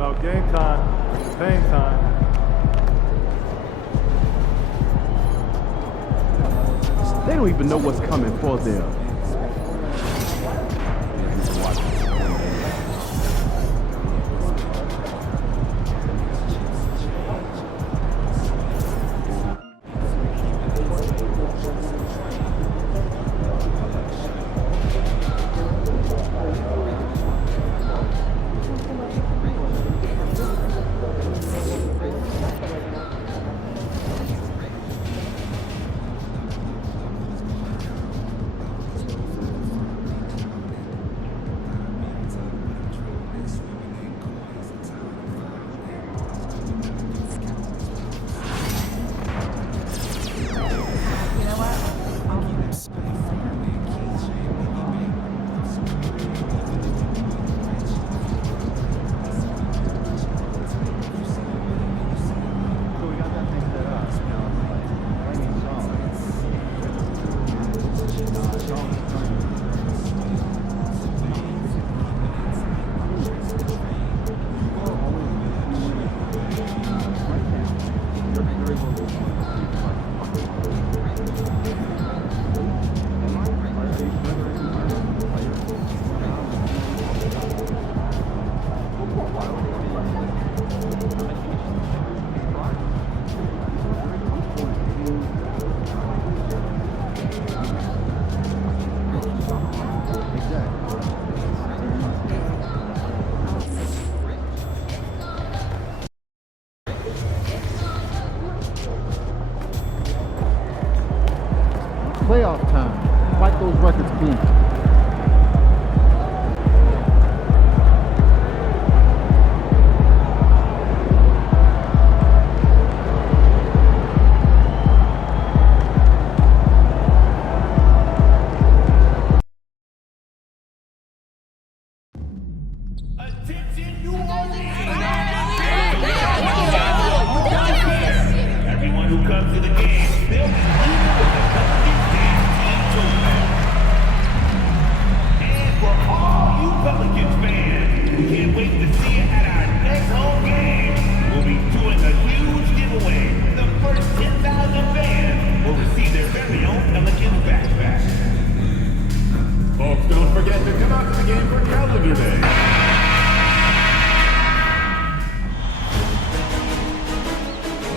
about game time. It's pain time. They don't even know what's coming for them. Playoff time. Fight those records clean. Attention, New Orleans! Everyone who comes to the game, they'll and for all you Pelicans fans, we can't wait to see you at our next home game. We'll be doing a huge giveaway. The first 10,000 fans will receive their very own Pelicans backpack. Folks, don't forget to come out to the game for Calendar Day.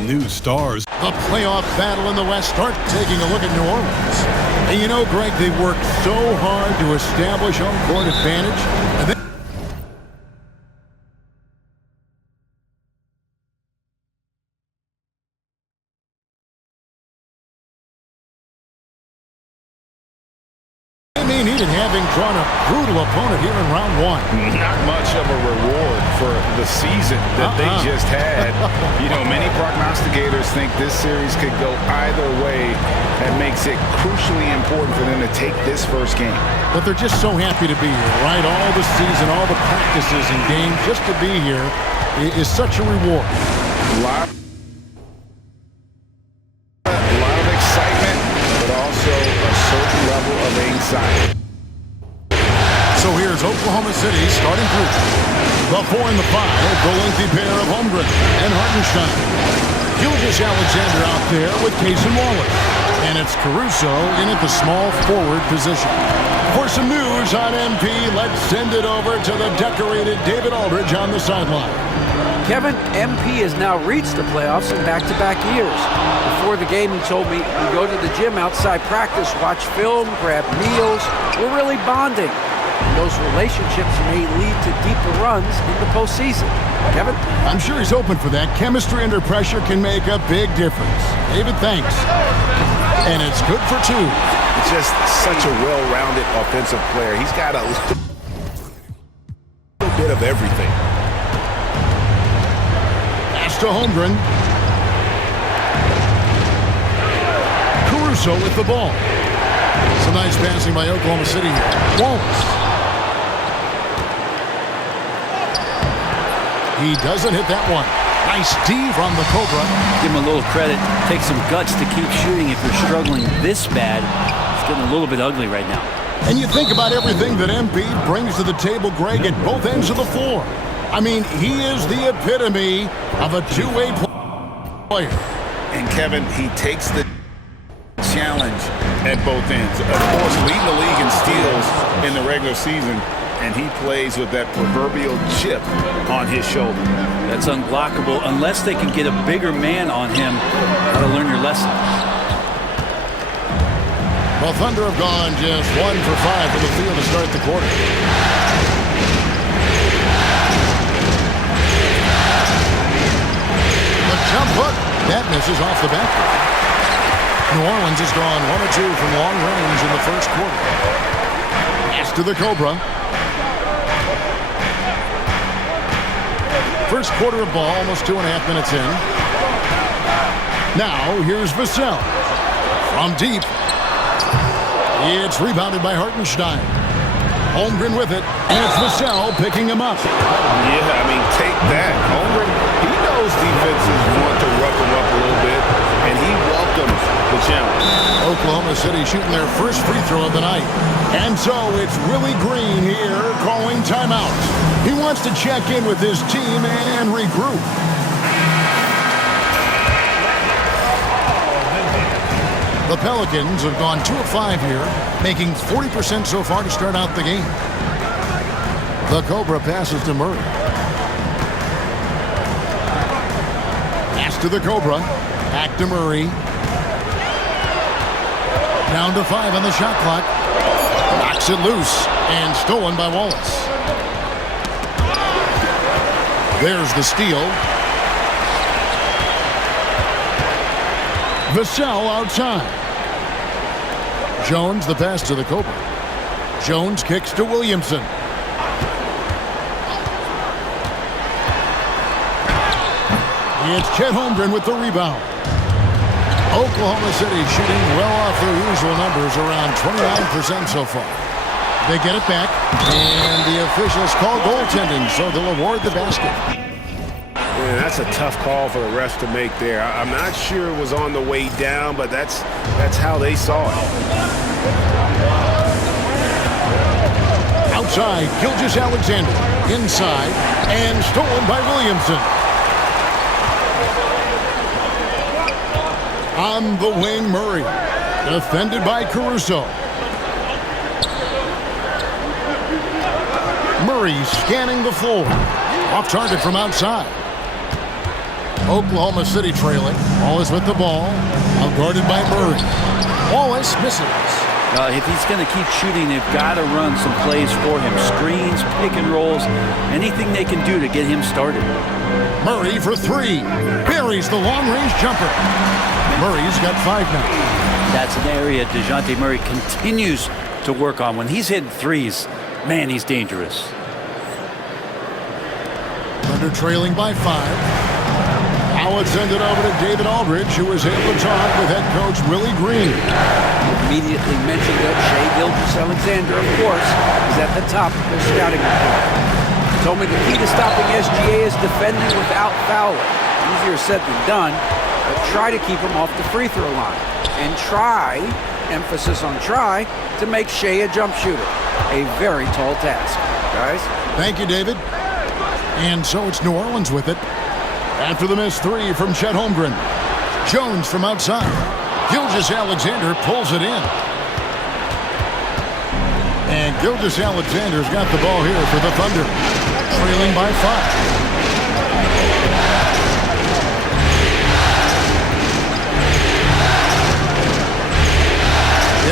New stars. The playoff battle in the West start taking a look at New Orleans. And you know, Greg, they've worked so hard to establish home court advantage. And they may need it, having drawn a brutal opponent here in round one. Not much of a reward for the season that they just had. You know, many prognosticators think this series could go either way. That makes it crucially important for them to take this first game. But they're just so happy to be here, right? All the season, all the practices and games, just to be here is such a reward. A lot of excitement, but also a certain level of anxiety. So here's Oklahoma City starting group. The 4 and the 5, the lengthy pair of Holmgren and Hartenstein. Gilgeous Alexander out there with Cason Wallace. And it's Caruso in at the small forward position. For some news on MP, let's send it over to the decorated David Aldridge on the sideline. Kevin, MP has now reached the playoffs in back-to-back years. Before the game, he told me, we go to the gym outside practice, watch film, grab meals. We're really bonding. And those relationships may lead to deeper runs in the postseason. Kevin? I'm sure he's open for that. Chemistry under pressure can make a big difference. David, thanks. And it's good for two. Just such a well-rounded offensive player. He's got a little bit of everything. Pass to Holmgren. Caruso with the ball. Some nice passing by Oklahoma City here. Wallace. He doesn't hit that one. Nice D from the Cobra. Give him a little credit. Take some guts to keep shooting if you're struggling this bad. It's getting a little bit ugly right now. And you think about everything that MP brings to the table, Greg, at both ends of the floor. I mean, he is the epitome of a two-way player. And Kevin, he takes the challenge at both ends. Of course, leading the league in steals in the regular season, and he plays with that proverbial chip on his shoulder. That's unblockable unless they can get a bigger man on him. Gotta learn your lesson. Well, Thunder have gone just 1 for 5 from the field to start the quarter. The jump hook, that misses off the backboard. New Orleans has gone 1 or 2 from long range in the first quarter. Pass to the Cobra. First quarter of ball, almost 2.5 minutes in. Now, here's Vassell. From deep. It's rebounded by Hartenstein. Holmgren with it, and it's Vassell picking him up. Yeah, I mean, take that. Holmgren, he knows defenses want to rough him up a little bit, and he welcomes the challenge. Oklahoma City shooting their first free throw of the night. And so it's Willie Green here calling timeout. He wants to check in with his team and regroup. The Pelicans have gone 2 of 5 here, making 40% so far to start out the game. The Cobra passes to Murray. Pass to the Cobra. Back to Murray. Down to 5 on the shot clock. Knocks it loose and stolen by Wallace. There's the steal. Vassell outside. Jones the pass to the Cobra. Jones kicks to Williamson. It's Chet Holmgren with the rebound. Oklahoma City shooting well off their usual numbers, around 29% so far. They get it back, and the officials call goaltending, so they'll award the basket. Man, that's a tough call for the refs to make there. I'm not sure it was on the way down, but that's how they saw it. Outside, Gilgeous-Alexander. Inside, and stolen by Williamson. On the wing, Murray. Defended by Caruso. Murray scanning the floor. Off target from outside. Oklahoma City trailing. Wallace with the ball. Guarded by Murray. Wallace misses. If he's going to keep shooting, they've got to run some plays for him. Screens, pick and rolls, anything they can do to get him started. Murray for 3. Buries the long-range jumper. Murray's got 5 now. That's an area DeJounte Murray continues to work on. When he's hitting threes, man, he's dangerous. Thunder trailing by 5. Now it's send it over to David Aldridge, who was able to talk with head coach Willie Green. Immediately mentioned that Shai Gilgeous-Alexander, of course, is at the top of their scouting report. He told me the key to stopping SGA is defending without fouling. Easier said than done, but try to keep him off the free throw line. And try, emphasis on try, to make Shai a jump shooter. A very tall task, guys. Thank you, David. And so it's New Orleans with it. After the missed 3 from Chet Holmgren. Jones from outside. Gilgeous-Alexander pulls it in. And Gilgeous-Alexander's got the ball here for the Thunder. Trailing by 5.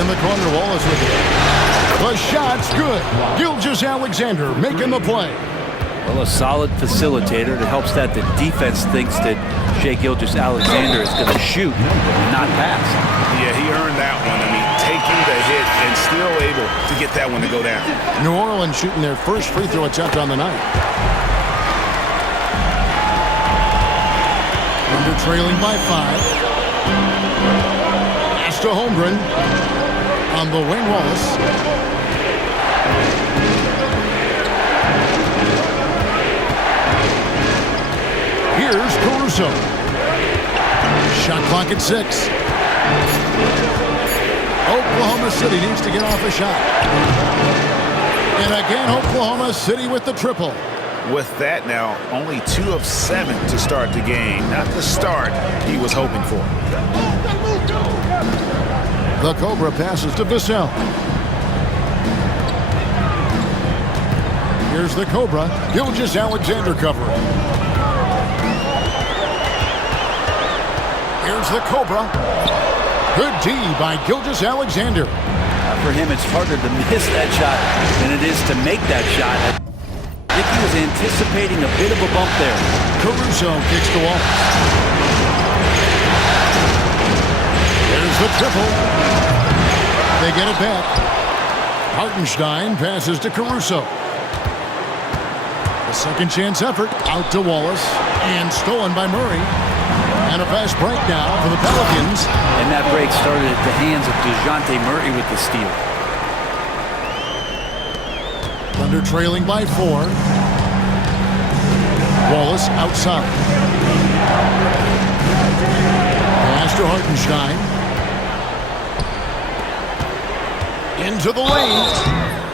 In the corner, Wallace with it. The shot's good. Gilgeous-Alexander making the play. Well, a solid facilitator that helps that the defense thinks that Shai Gilgeous-Alexander is going to shoot and not pass. Yeah, he earned that one. I mean, taking the hit and still able to get that one to go down. New Orleans shooting their first free throw attempt on the night. Thunder trailing by 5. Pass to Holmgren. On the wing, Wallace. Here's Caruso. Shot clock at 6. Oklahoma City needs to get off a shot. And again, Oklahoma City with the triple. with that now, only 2 of 7 to start the game. Not the start he was hoping for. The Cobra passes to Vassell. Here's the Cobra. Gilgeous-Alexander covering. Here's the Cobra. Good D by Gilgeous-Alexander. For him, it's harder to miss that shot than it is to make that shot. I think he was anticipating a bit of a bump there. Caruso kicks to Wallace. There's the triple. They get it back. Hartenstein passes to Caruso. A second chance effort out to Wallace and stolen by Murray. And a fast break now for the Pelicans. And that break started at the hands of DeJounte Murray with the steal. Thunder trailing by 4. Wallace outside. Pass to Hartenstein. Into the lane.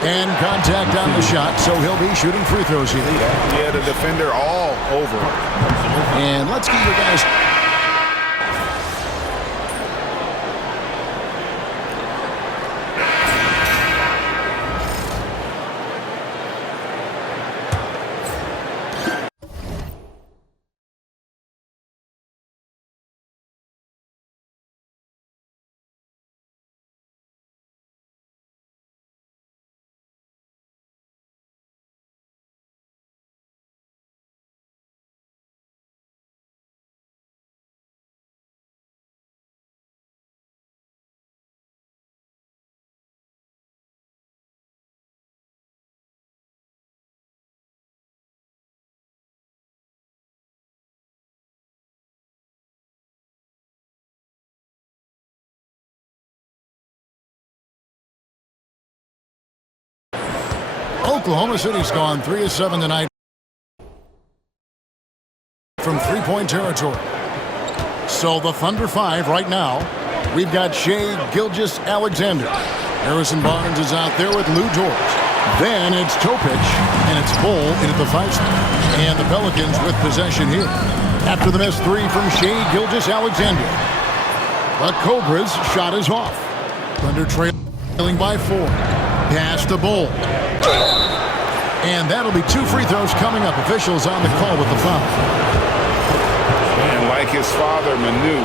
And contact on the shot, so he'll be shooting free throws here. Yeah, the defender all over. And let's give you guys... Oklahoma City's gone 3 of 7 tonight from three-point territory. So the Thunder 5 right now. We've got Shai Gilgeous-Alexander. Harrison Barnes is out there with Lou George. Then it's Topic, and it's Bull into the 5 spot. And the Pelicans with possession here. After the missed 3 from Shai Gilgeous-Alexander. The Cobras shot is off. Thunder trailing by 4. Pass to Bull. And that'll be 2 free throws coming up. Officials on the call with the foul. And like his father, Manu,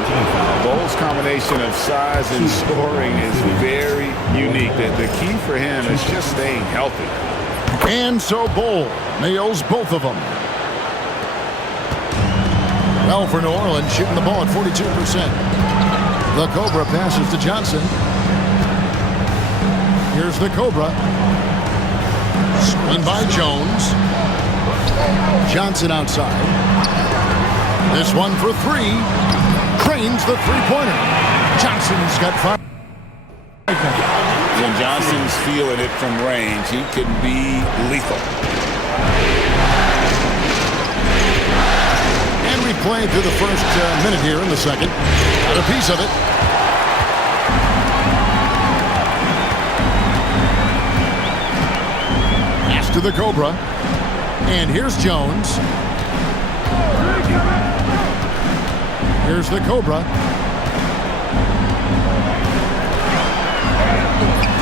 Bull's combination of size and scoring is very unique. The key for him is just staying healthy. And so Bull nails both of them. Well, for New Orleans, shooting the ball at 42%. The Cobra passes to Johnson. Here's the Cobra. Screen by Jones. Johnson outside. This one for 3. Cranes the three-pointer. Johnson's got 5. When Johnson's feeling it from range, he can be lethal. And we played through the first minute here in the second. Got a piece of it. To the Cobra. And here's Jones. Here's the Cobra.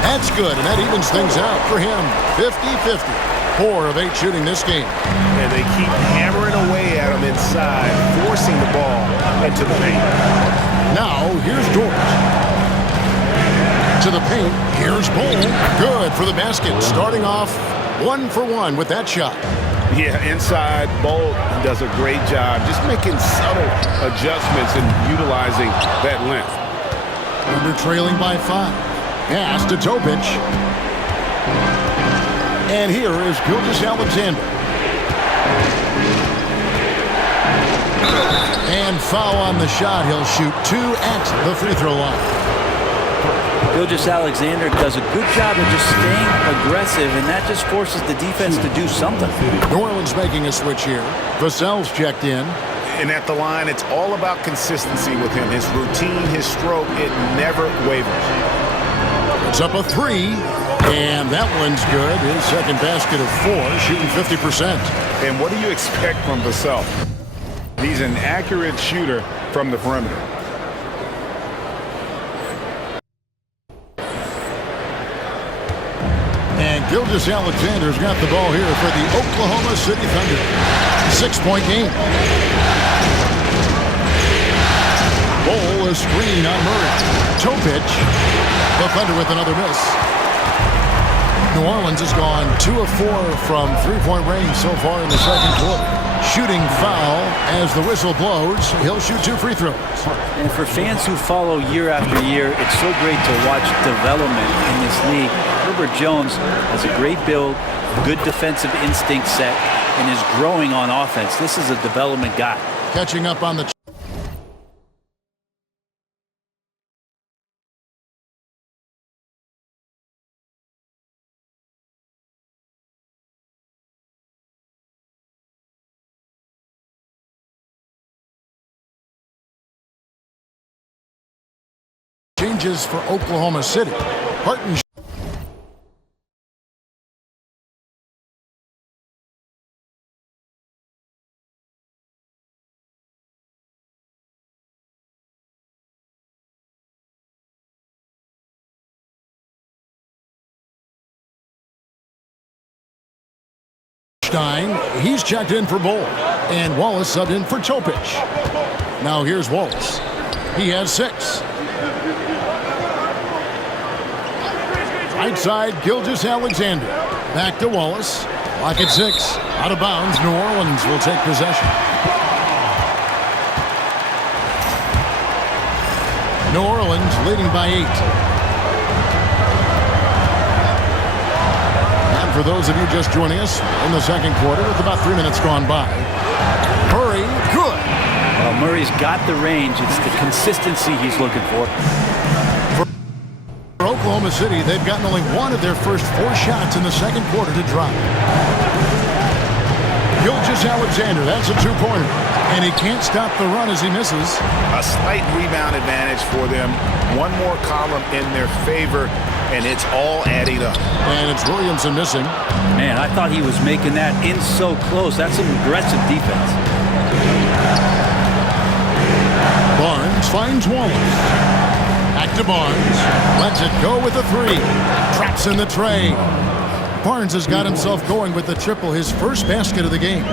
That's good, and that evens things out for him. 50-50. 4 of 8 shooting this game. And they keep hammering away at him inside, forcing the ball into the paint. Now, here's George. To the paint. Here's Bull. Good for the basket. Starting off 1 for 1 with that shot. Yeah, inside, Bull does a great job just making subtle adjustments and utilizing that length. Under trailing by 5. Pass to Topic. And here is Gilgeous-Alexander. And foul on the shot. He'll shoot 2 at the free throw line. Gilgeous-Alexander does a good job of just staying aggressive, and that just forces the defense to do something. New Orleans making a switch here. Vassell's checked in. And at the line, it's all about consistency with him. His routine, his stroke, it never wavers. It's up a 3, and that one's good. His second basket of 4, shooting 50%. And what do you expect from Vassell? He's an accurate shooter from the perimeter. And Gilgeous-Alexander's got the ball here for the Oklahoma City Thunder. 6-point game. Ball, a screen on Murray. Toe pitch. The Thunder with another miss. New Orleans has gone 2 of 4 from three-point range so far in the second quarter. Shooting foul as the whistle blows. He'll shoot 2 free throws. And for fans who follow year after year, it's so great to watch development in this league. Herbert Jones has a great build, good defensive instinct set, and is growing on offense. This is a development guy. Catching up on the changes for Oklahoma City. Hartenstein. He's checked in for Bull, and Wallace subbed in for Topich. Now here's Wallace. He has 6. Right side, Gilgeous-Alexander. Back to Wallace. Lock at 6. Out of bounds. New Orleans will take possession. New Orleans leading by 8. And for those of you just joining us in the second quarter, with about 3 minutes gone by. Murray, good. Well, Murray's got the range. It's the consistency he's looking for. For Oklahoma City, they've gotten only 1 of their first 4 shots in the second quarter to drop. Gilgeous-Alexander, that's a 2-pointer. And he can't stop the run as he misses. A slight rebound advantage for them. 1 more column in their favor, and it's all adding up. And it's Williamson missing. Man, I thought he was making that in so close. That's some aggressive defense. Barnes finds Wallace. Back to Barnes. Lets it go with the 3. Traps in the tray. Barnes has got himself going with the triple, his first basket of the game.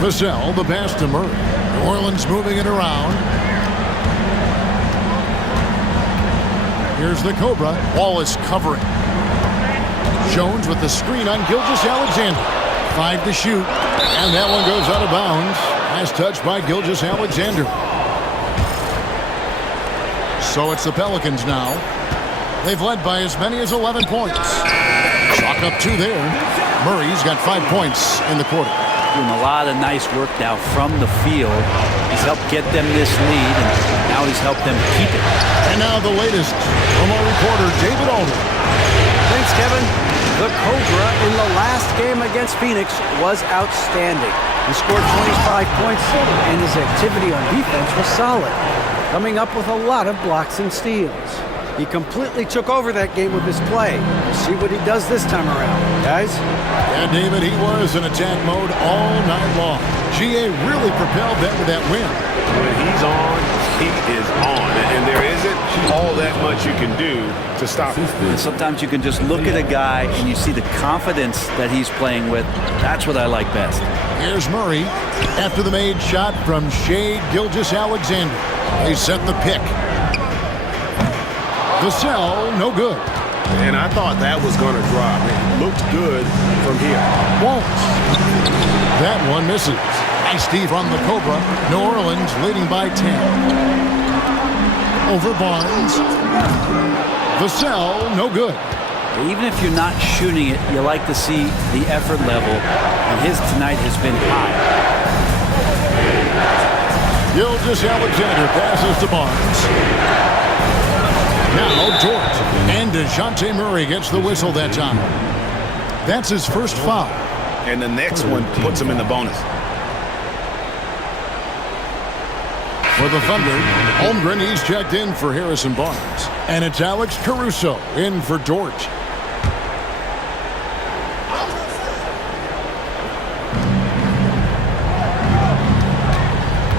Vassell, the pass to Murray. New Orleans moving it around. Here's the Cobra. Wallace covering. Jones with the screen on Gilgeous-Alexander. 5 to shoot. And that one goes out of bounds. Nice touch by Gilgeous-Alexander. So it's the Pelicans now. They've led by as many as 11 points. Chalk up 2 there. Murray's got 5 points in the quarter. Doing a lot of nice work now from the field. He's helped get them this lead, and now he's helped them keep it. And now the latest from our reporter, David Aldridge. Thanks, Kevin. The Cobra in the last game against Phoenix was outstanding. He scored 25 points, and his activity on defense was solid, coming up with a lot of blocks and steals. He completely took over that game with his play. We'll see what he does this time around, guys. Yeah, David, he was in attack mode all night long. GA really propelled them to that win. When he's on, he is on. And there isn't all that much you can do to stop him. And sometimes you can just look at a guy and you see the confidence that he's playing with. That's what I like best. Here's Murray after the made shot from Shai Gilgeous-Alexander. They set the pick. Vassell, no good. And I thought that was going to drop. It looked good from here. Wallace. That one misses. Nice D from the Cobra. New Orleans leading by 10. Over Barnes. Vassell, no good. Even if you're not shooting it, you like to see the effort level, and his tonight has been high. Gilgeous-Alexander passes to Barnes. Now Dort, and DeJounte Murray gets the whistle that time. That's his first foul. And the next one puts him in the bonus. For the Thunder, Holmgren, he's checked in for Harrison Barnes. And it's Alex Caruso in for Dort.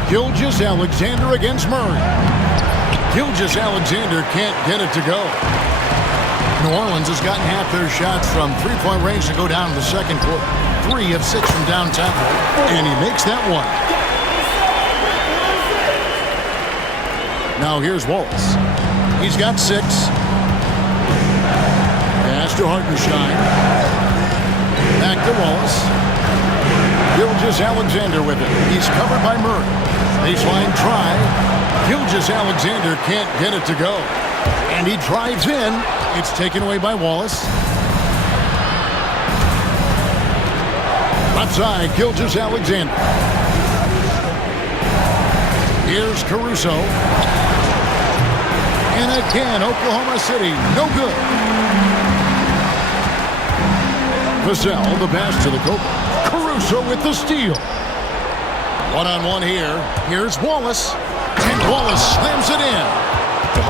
Gilgeous-Alexander against Murray. Gilgeous-Alexander can't get it to go. New Orleans has gotten half their shots from three-point range to go down in the second quarter. 3 of 6 from downtown, and he makes that one. Now here's Wallace. He's got 6. Pass to Hartenstein. Back to Wallace. Gilgeous-Alexander with it. He's covered by Murray. Baseline try. Gilgeous-Alexander can't get it to go. And he drives in. It's taken away by Wallace. Left side, Gilgeous-Alexander. Here's Caruso. And again, Oklahoma City, no good. Vassell, the pass to the Cobra. Caruso with the steal. One-on-one here. Here's Wallace. And Wallace slams it in.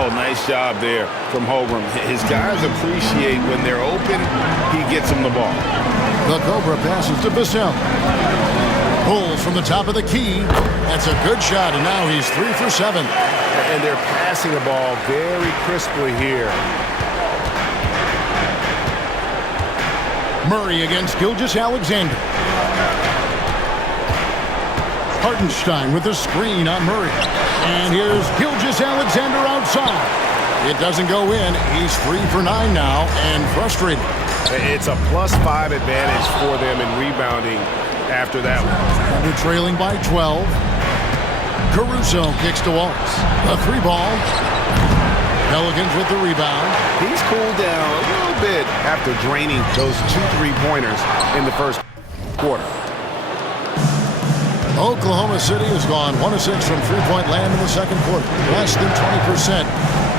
Oh, nice job there from Holmgren. His guys appreciate when they're open, he gets them the ball. The Cobra passes to Vassell. Pulls from the top of the key. That's a good shot, and now he's 3 for 7. And they're passing the ball very crisply here. Murray against Gilgeous-Alexander. Hartenstein with the screen on Murray. And here's Gilgeous-Alexander outside. It doesn't go in. He's 3 for 9 now and frustrated. It's a +5 advantage for them in rebounding after that one. They're trailing by 12. Caruso kicks to Wallace. A 3-ball. Pelicans with the rebound. He's cooled down a little bit after draining those 2 3-pointers in the first quarter. Oklahoma City has gone 1 of 6 from three-point land in the second quarter. Less than 20%.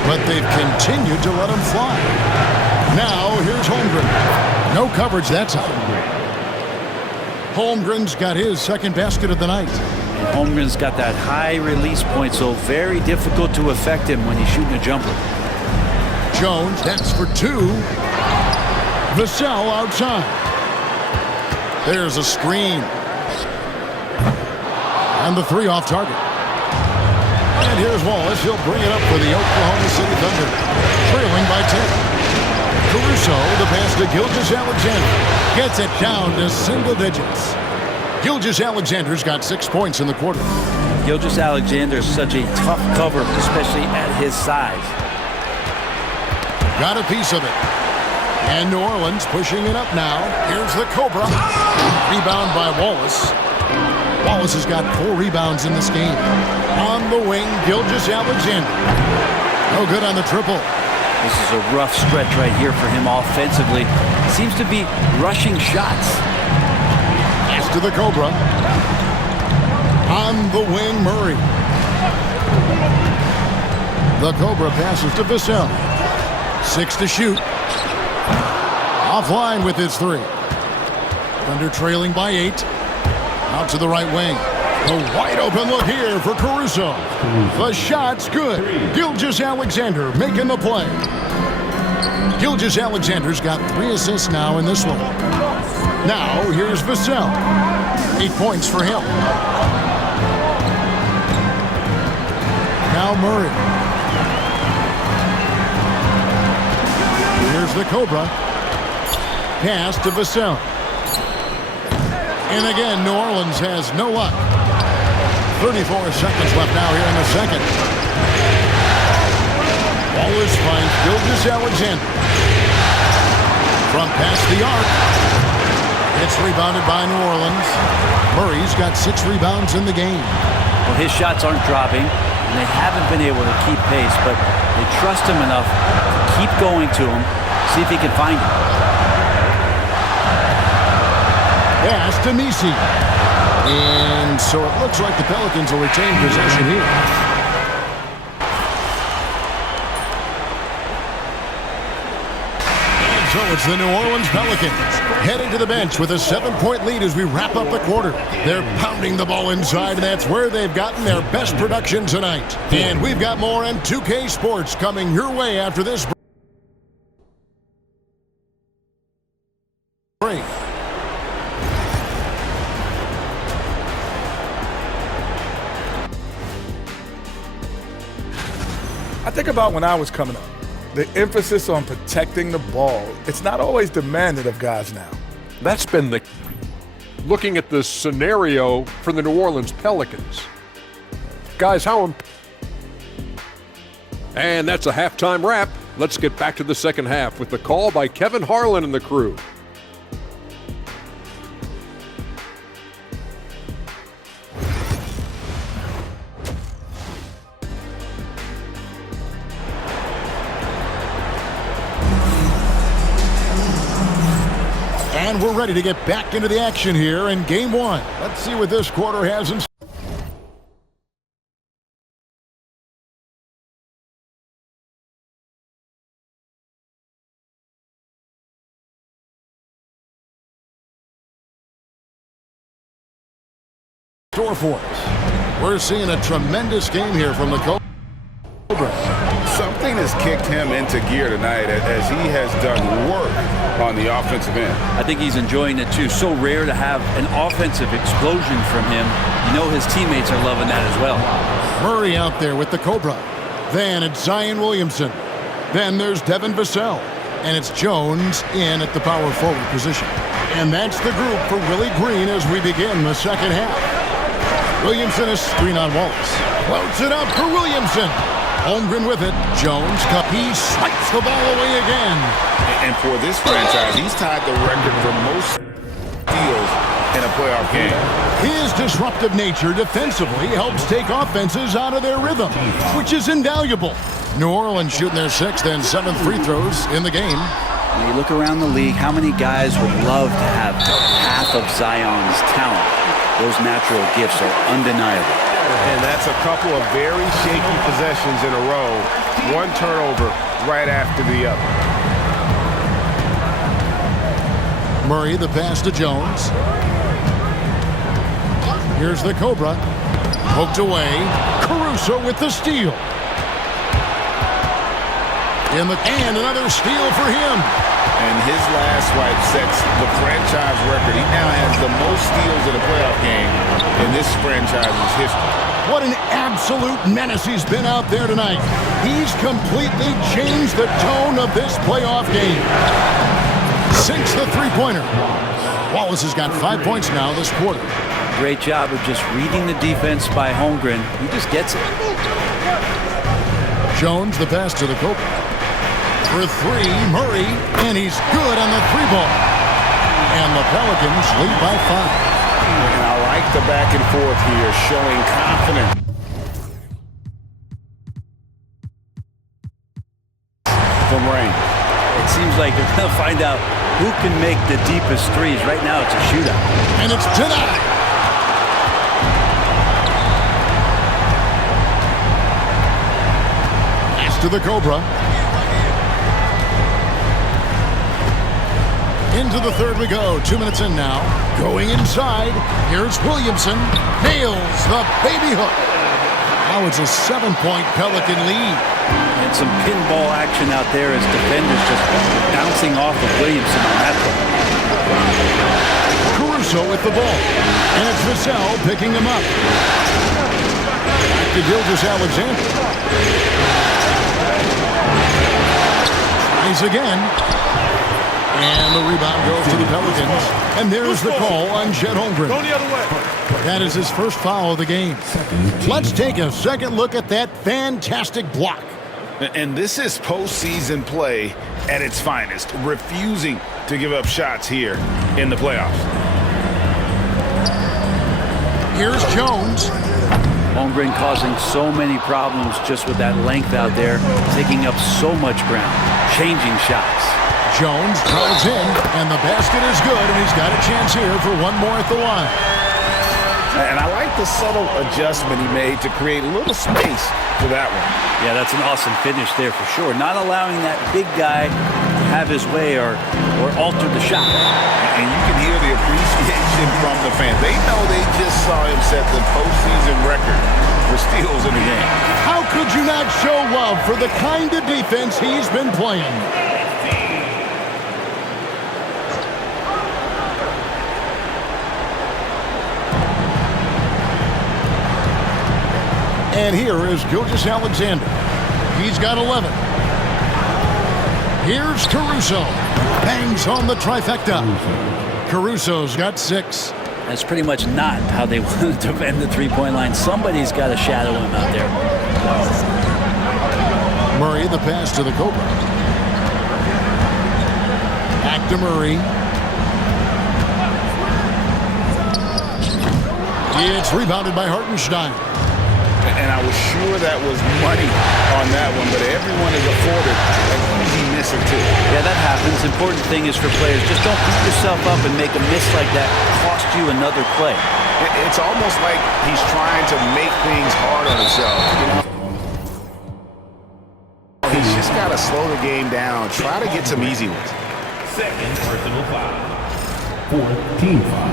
But they've continued to let them fly. Now, here's Holmgren. No coverage that time. Holmgren's got his second basket of the night. And Holmgren's got that high release point, so very difficult to affect him when he's shooting a jumper. Jones, that's for 2. Vassell outside. There's a screen. And the 3 off target. And here's Wallace. He'll bring it up for the Oklahoma City Thunder. Trailing by 10. Caruso, the pass to Gilgeous-Alexander. Gets it down to single digits. Gilgeous-Alexander's got 6 points in the quarter. Gilgeous-Alexander is such a tough cover, especially at his size. Got a piece of it. And New Orleans pushing it up now. Here's the Cobra. Rebound by Wallace. Wallace has got 4 rebounds in this game. On the wing, Gilgeous-Alexander. No good on the triple. This is a rough stretch right here for him offensively. Seems to be rushing shots. Pass to the Cobra. On the wing, Murray. The Cobra passes to Vassell. 6 to shoot. Offline with his 3. Thunder trailing by 8. Out to the right wing. A wide open look here for Caruso. The shot's good. Gilgeous-Alexander making the play. Gilgeous-Alexander's got 3 assists now in this one. Now here's Vassell. 8 points for him. Now Murray. Here's the Cobra. Pass to Vassell. And again, New Orleans has no luck. 34 seconds left now here in the second. Wallace finds Gilgeous-Alexander. From past the arc. It's rebounded by New Orleans. Murray's got 6 rebounds in the game. Well, his shots aren't dropping, and they haven't been able to keep pace, but they trust him enough to keep going to him, see if he can find him. Pass to Messi. And so it looks like the Pelicans will retain possession here. And so it's It's the New Orleans Pelicans heading to the bench with a 7-point lead as we wrap up the quarter. They're pounding the ball inside, and that's where they've gotten their best production tonight. And we've got more on 2K Sports coming your way after this break. I think about when I was coming up, the emphasis on protecting the ball. It's not always demanded of guys now. That's been the looking at the scenario for the New Orleans Pelicans. Guys, and that's a halftime wrap. Let's get back to the second half with the call by Kevin Harlan and the crew. And we're ready to get back into the action here in Game 1. Let's see what this quarter has in store for us. We're seeing a tremendous game here from the Cobra. Something has kicked him into gear tonight as he has done work on the offensive end. I think he's enjoying it too. So rare to have an offensive explosion from him. You know his teammates are loving that as well. Murray out there with the Cobra. Then it's Zion Williamson. Then there's Devin Vassell. And it's Jones in at the power forward position. And that's the group for Willie Green as we begin the second half. Williamson is screen on Wallace. Floats it up for Williamson. Holmgren with it. Jones, he swipes the ball away again. And for this franchise, he's tied the record for most steals in a playoff game. His disruptive nature defensively helps take offenses out of their rhythm, which is invaluable. New Orleans shooting their 6th and 7th free throws in the game. When you look around the league, how many guys would love to have half of Zion's talent? Those natural gifts are undeniable. And that's a couple of very shaky possessions in a row. One turnover right after the other. Murray, the pass to Jones. Here's the Cobra. Poked away. Caruso with the steal. And another steal for him. And his last swipe sets the franchise record. He now has the most steals in a playoff game in this franchise's history. What an absolute menace he's been out there tonight. He's completely changed the tone of this playoff game. Sinks the three-pointer. Wallace has got 5 points now this quarter. Great job of just reading the defense by Holmgren. He just gets it. Jones, the pass to the Cobra. For 3, Murray, and he's good on the 3-ball. And the Pelicans lead by 5. And I like the back and forth here, showing confidence from Rain. It seems like they're going to find out who can make the deepest threes. Right now, it's a shootout. And it's denied. Pass to the Cobra. Into the third we go. 2 minutes in now. Going inside. Here's Williamson. Nails the baby hook. Now it's a 7-point Pelican lead. And some pinball action out there as defenders just bouncing off of Williamson on that play. Caruso with the ball. And it's Vassell picking him up. Back to Gilgeous-Alexander. Tries again. And the rebound goes to the Pelicans. And there's the call on Chet Holmgren. Go the other way. That is his first foul of the game. Let's take a second look at that fantastic block. And this is postseason play at its finest, refusing to give up shots here in the playoffs. Here's Jones. Holmgren causing so many problems just with that length out there, taking up so much ground, changing shots. Jones drives in, and the basket is good, and he's got a chance here for one more at the line. And I like the subtle adjustment he made to create a little space for that one. Yeah, that's an awesome finish there for sure. Not allowing that big guy to have his way or alter the shot. And you can hear the appreciation from the fans. They know they just saw him set the postseason record for steals in the game. How could you not show love for the kind of defense he's been playing? And here is Gilgeous-Alexander. He's got 11. Here's Caruso. Bangs on the trifecta. Caruso's got 6. That's pretty much not how they want to defend the three-point line. Somebody's got to shadow him out there. Murray, the pass to the Cobra. Back to Murray. It's rebounded by Hartenstein. And I was sure that was money on that one, but everyone is afforded an easy miss or two. Yeah, that happens. Important thing is for players, just don't beat yourself up and make a miss like that cost you another play. It's almost like he's trying to make things hard on himself. You know? He's just got to slow the game down, try to get some easy ones. Second personal foul. Fourth team foul.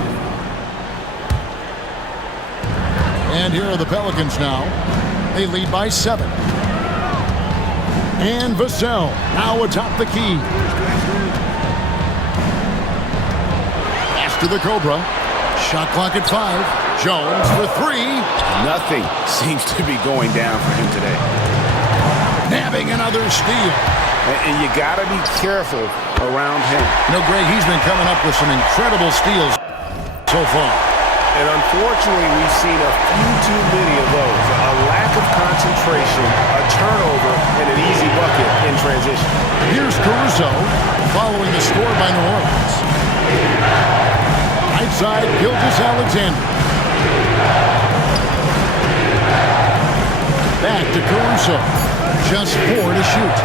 And here are the Pelicans now. They lead by 7. And Vassell now atop the key. Pass to the Cobra. Shot clock at 5. Jones for 3. Nothing seems to be going down for him today. Nabbing another steal. And you got to be careful around him. You know, Greg, he's been coming up with some incredible steals so far. And unfortunately, we've seen a few too many of those. A lack of concentration, a turnover, and an easy bucket in transition. Here's Caruso following the score by New Orleans. Right side, Gilgeous-Alexander. Back to Caruso. Just 4 to shoot.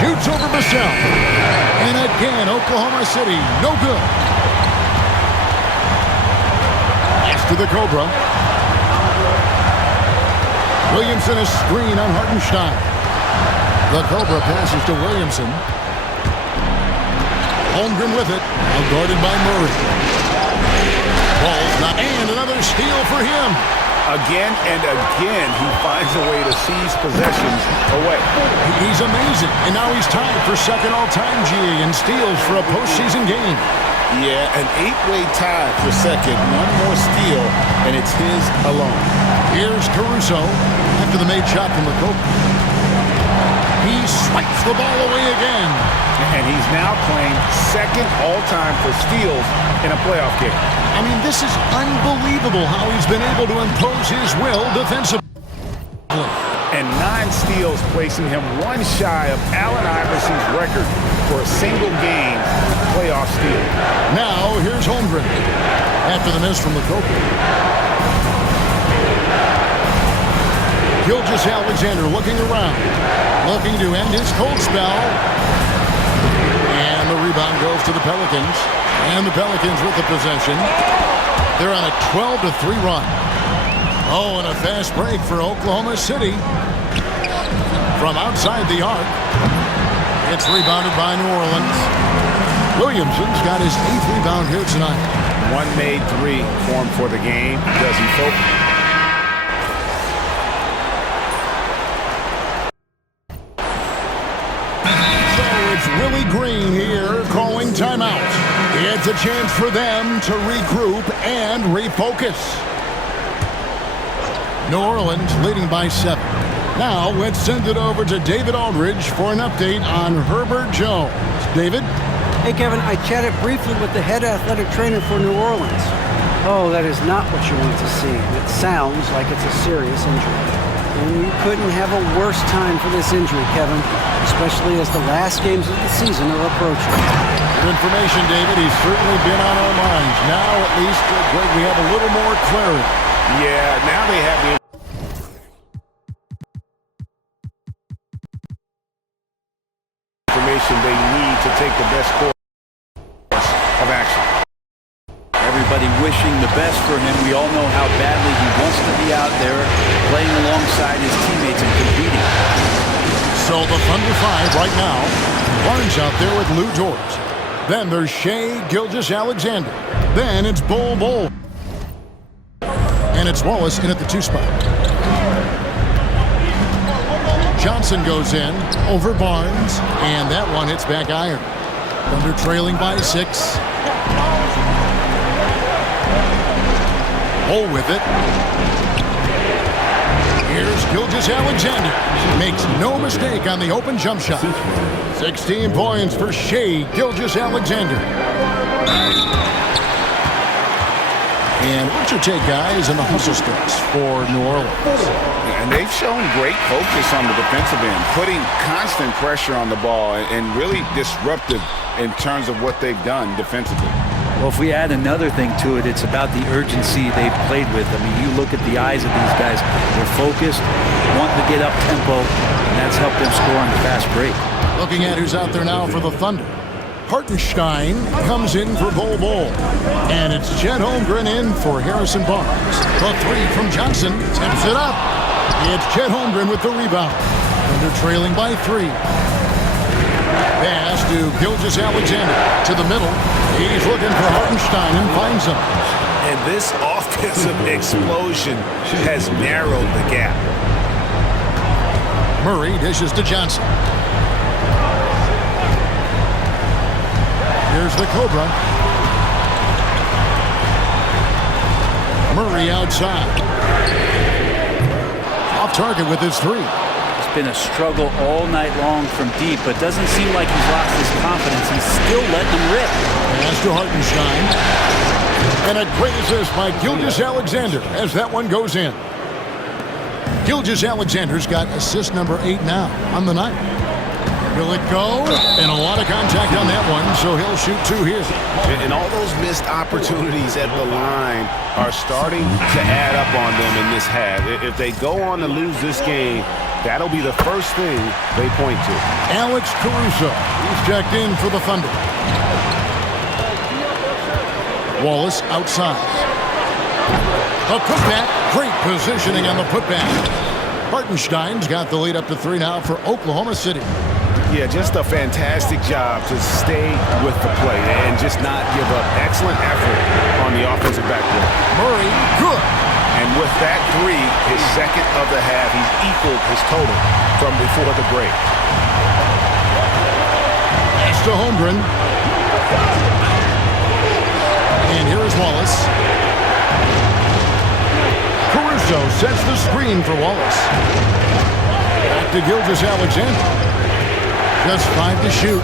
Shoots over Vassell. And again, Oklahoma City, no good. To the Cobra. Williamson a screen on Hartenstein. The Cobra passes to Williamson. Holmgren with it. Now guarded by Murray. Ball's not. And another steal for him. Again and again, he finds a way to seize possessions away. He's amazing. And now he's tied for second all-time GA in steals for a postseason game. Yeah, an 8-way tie for second. One more steal, and it's his alone. Here's Caruso after the made shot from the Cobra. He swipes the ball away again. And he's now playing second all-time for steals in a playoff game. I mean, this is unbelievable how he's been able to impose his will defensively. And 9 steals, placing him one shy of Allen Iverson's record for a single game playoff steal. Now, here's Holmgren after the miss from the Cobra. Gilgeous-Alexander looking around, looking to end his cold spell. And the rebound goes to the Pelicans. And the Pelicans with the possession. They're on a 12-3 run. Oh, and a fast break for Oklahoma City. From outside the arc. It's rebounded by New Orleans. Williamson's got his 8th rebound here tonight. One made 3 for him for the game. Does he focus? Willie Green here calling timeout. It's a chance for them to regroup and refocus. New Orleans leading by 7. Now let's send it over to David Aldridge for an update on Herbert Jones. David? Hey, Kevin, I chatted briefly with the head athletic trainer for New Orleans. Oh, that is not what you want to see. It sounds like it's a serious injury. And you couldn't have a worse time for this injury, Kevin, especially as the last games of the season are approaching. Good information, David. He's certainly been on our minds. Now, at least, Greg, we have a little more clarity. Yeah, now they have the information they need to take the best course of action. Everybody wishing the best for him. We all know how badly he wants to be out there playing alongside his teammates and competing. So the Thunder 5 right now. Barnes out there with Lou George. Then there's Shea Gilgeous-Alexander. Then it's Bol. And it's Wallace in at the 2 spot. Johnson goes in over Barnes, and that one hits back iron. Thunder trailing by 6. Bol with it. Here's Gilgeous-Alexander. Makes no mistake on the open jump shot. 16 points for Shea Gilgeous-Alexander. And what's your take, guys, on the hustle sticks for New Orleans? And they've shown great focus on the defensive end, putting constant pressure on the ball and really disruptive in terms of what they've done defensively. Well, if we add another thing to it, it's about the urgency they've played with. I mean, you look at the eyes of these guys. They're focused, wanting to get up tempo, and that's helped them score on the fast break. Looking at who's out there now for the Thunder. Hartenstein comes in for Bol. And it's Chet Holmgren in for Harrison Barnes. The 3 from Johnson tips it up. It's Chet Holmgren with the rebound. Thunder trailing by 3. Pass to Gilgeous-Alexander to the middle. He's looking for Hartenstein and finds him. And this offensive explosion has narrowed the gap. Murray dishes to Johnson. Here's the Cobra. Murray outside. Off target with his 3. It's been a struggle all night long from deep, but doesn't seem like he's lost his confidence. He's still letting them rip. Pass to Hartenstein. And a great assist by Gilgeous-Alexander as that one goes in. Gilgeous-Alexander's got assist number 8 now on the night. Will it go? And a lot of contact on that one, so he'll shoot 2 here. And all those missed opportunities at the line are starting to add up on them in this half. If they go on to lose this game, that'll be the first thing they point to. Alex Caruso, he's checked in for the Thunder. Wallace outside. A putback, great positioning on the putback. Hartenstein's got the lead up to 3 now for Oklahoma City. Yeah, just a fantastic job to stay with the play and just not give up. Excellent effort on the offensive backboard. Murray, good. And with that 3, his second of the half, he's equaled his total from before the break. Pass to Holmgren. And here is Wallace. Caruso sets the screen for Wallace. Back to Gilgeous-Alexander. Just 5 to shoot.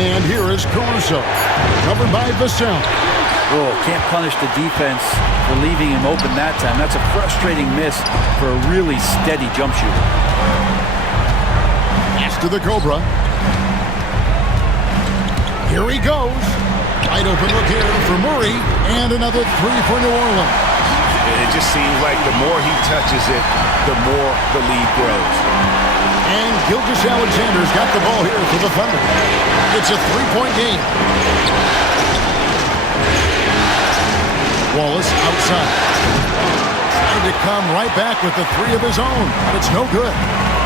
And here is Caruso. Covered by Vassell. Oh, can't punish the defense for leaving him open that time. That's a frustrating miss for a really steady jump shooter. Pass to the Cobra. Here he goes. Wide open look here for Murray. And another 3 for New Orleans. It just seems like the more he touches it, the more the lead grows. And Gilgeous-Alexander's got the ball here for the Thunder. It's a 3-point game. Wallace outside. Trying to come right back with the 3 of his own, but it's no good.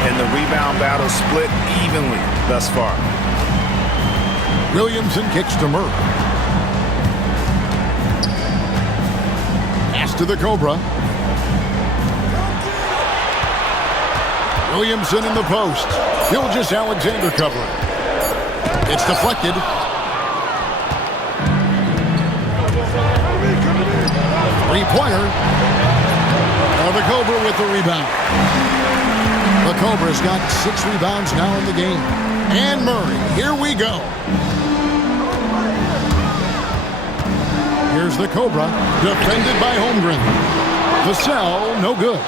And the rebound battle split evenly thus far. Williamson kicks to Murray. Pass to the Cobra. Williamson in the post. Gilgeous-Alexander covering. It's deflected. Three-pointer. The Cobra with the rebound. The Cobra's got 6 rebounds now in the game. And Murray, here we go. Here's the Cobra, defended by Holmgren. Vassell, no good.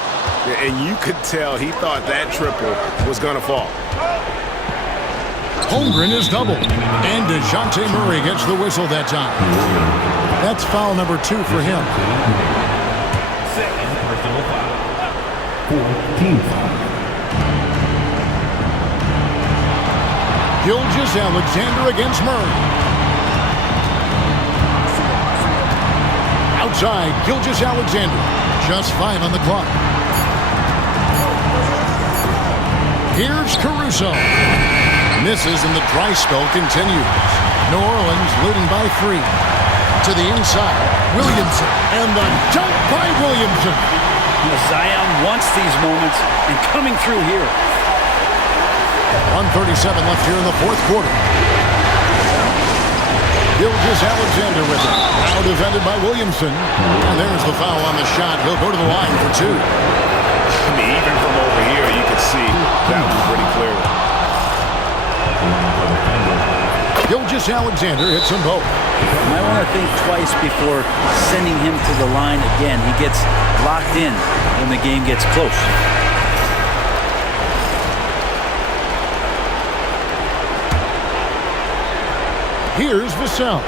And you could tell he thought that triple was going to fall. Holmgren is doubled. And DeJounte Murray gets the whistle that time. That's foul number 2 for him. Second personal foul. 14th foul. Gilgeous-Alexander against Murray. Outside, Gilgeous-Alexander. Just 5 on the clock. Here's Caruso. Misses, and the dry spell continues. New Orleans leading by 3. To the inside, Williamson, and the jump by Williamson. Zion wants these moments, and coming through here. 1:37 left here in the fourth quarter. Gilgeous-Alexander with it. Now defended by Williamson. And there's the foul on the shot. He'll go to the line for 2. I mean, even from over here, you can see that one pretty clearly. Gilgeous-Alexander hits them both. You might want to think twice before sending him to the line again. He gets locked in when the game gets close. Here's Vassell.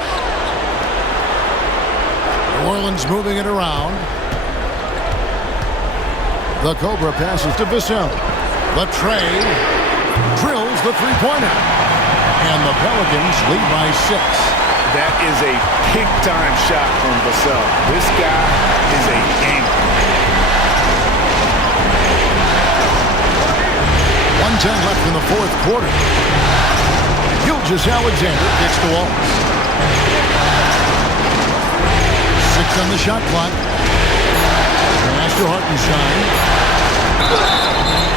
New Orleans moving it around. The Cobra passes to Vassell. The tray drills the three-pointer. And the Pelicans lead by 6. That is a big-time shot from Vassell. This guy is a gamer. 1:10 left in the fourth quarter. Gilgeous-Alexander kicks to Wallace. 6 on the shot clock. Pass to Hartenstein.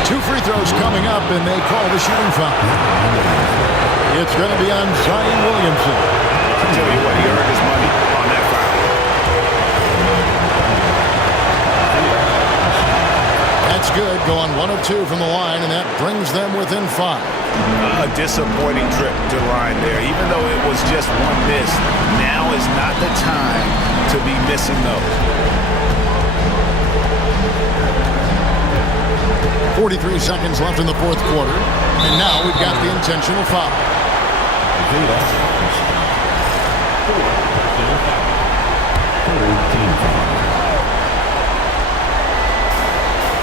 2 free throws coming up, and they call the shooting foul. It's going to be on Zion Williamson. I'll tell you what, he earned his money on that foul. That's good, going 1 of 2 from the line, and that brings them within 5. A disappointing trip to the line there. Even though it was just 1 miss, now is not the time to be missing those. 43 seconds left in the fourth quarter, and now we've got the intentional foul.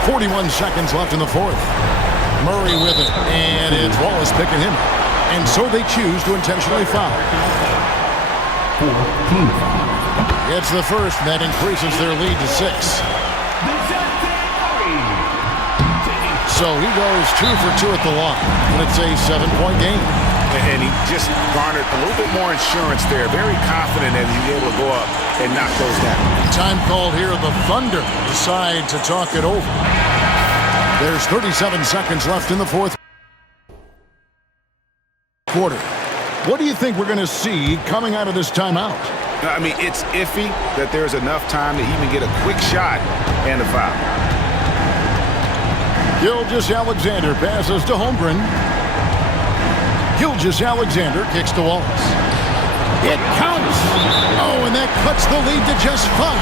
41 seconds left in the fourth. Murray with it, and it's Wallace picking him. And so they choose to intentionally foul. It's the first, and that increases their lead to 6. So he goes 2 for 2 at the line, and it's a 7-point game. And he just garnered a little bit more insurance there. Very confident that he's able to go up and knock those down. Time called here. The Thunder decide to talk it over. There's 37 seconds left in the fourth quarter. What do you think we're going to see coming out of this timeout? I mean, it's iffy that there's enough time to even get a quick shot and a foul. Gilgeous-Alexander passes to Holmgren. Gilgeous-Alexander kicks to Wallace. It counts. Oh, and that cuts the lead to just 5.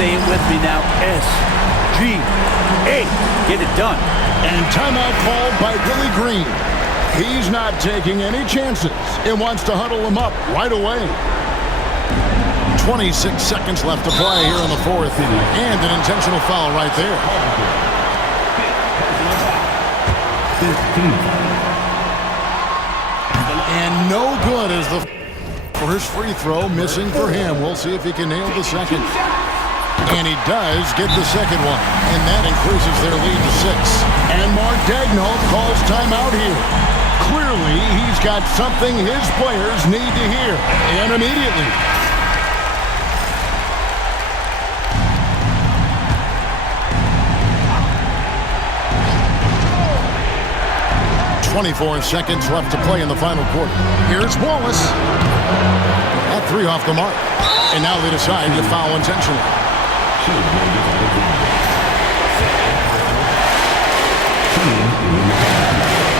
Say it with me now. SGA. Get it done. And timeout called by Willie Green. He's not taking any chances and wants to huddle him up right away. 26 seconds left to play here in the fourth, and an intentional foul right there. 15. And no good as the first free throw missing for him. We'll see if he can nail the second. And he does get the second one, and that increases their lead to 6. And Mark Daigneault calls timeout here. Clearly, he's got something his players need to hear, and immediately. .24 seconds left to play in the final quarter. Here's Wallace. That 3 off the mark. And now they decide to foul intentionally.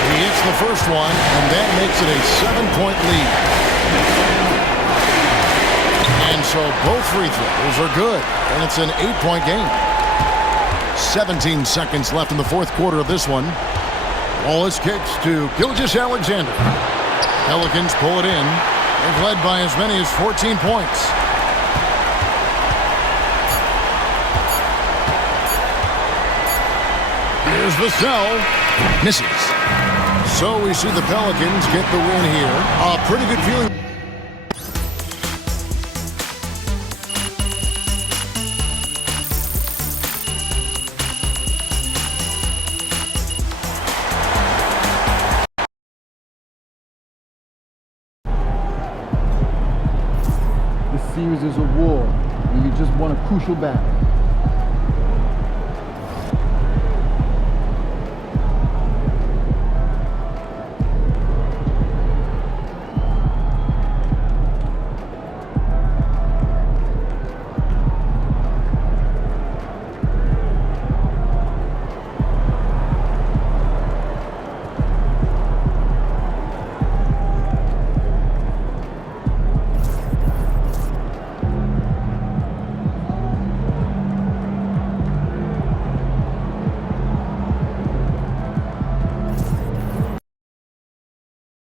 He hits the first one, and that makes it a 7-point lead. And so both free throws are good, and it's an 8-point game. 17 seconds left in the fourth quarter of this one. Wallace kicks to Gilgeous-Alexander. Pelicans pull it in. They've led by as many as 14 points. Here's Vassell. Misses. So we see the Pelicans get the win here. A pretty good feeling. series is a war, and you just won a crucial battle.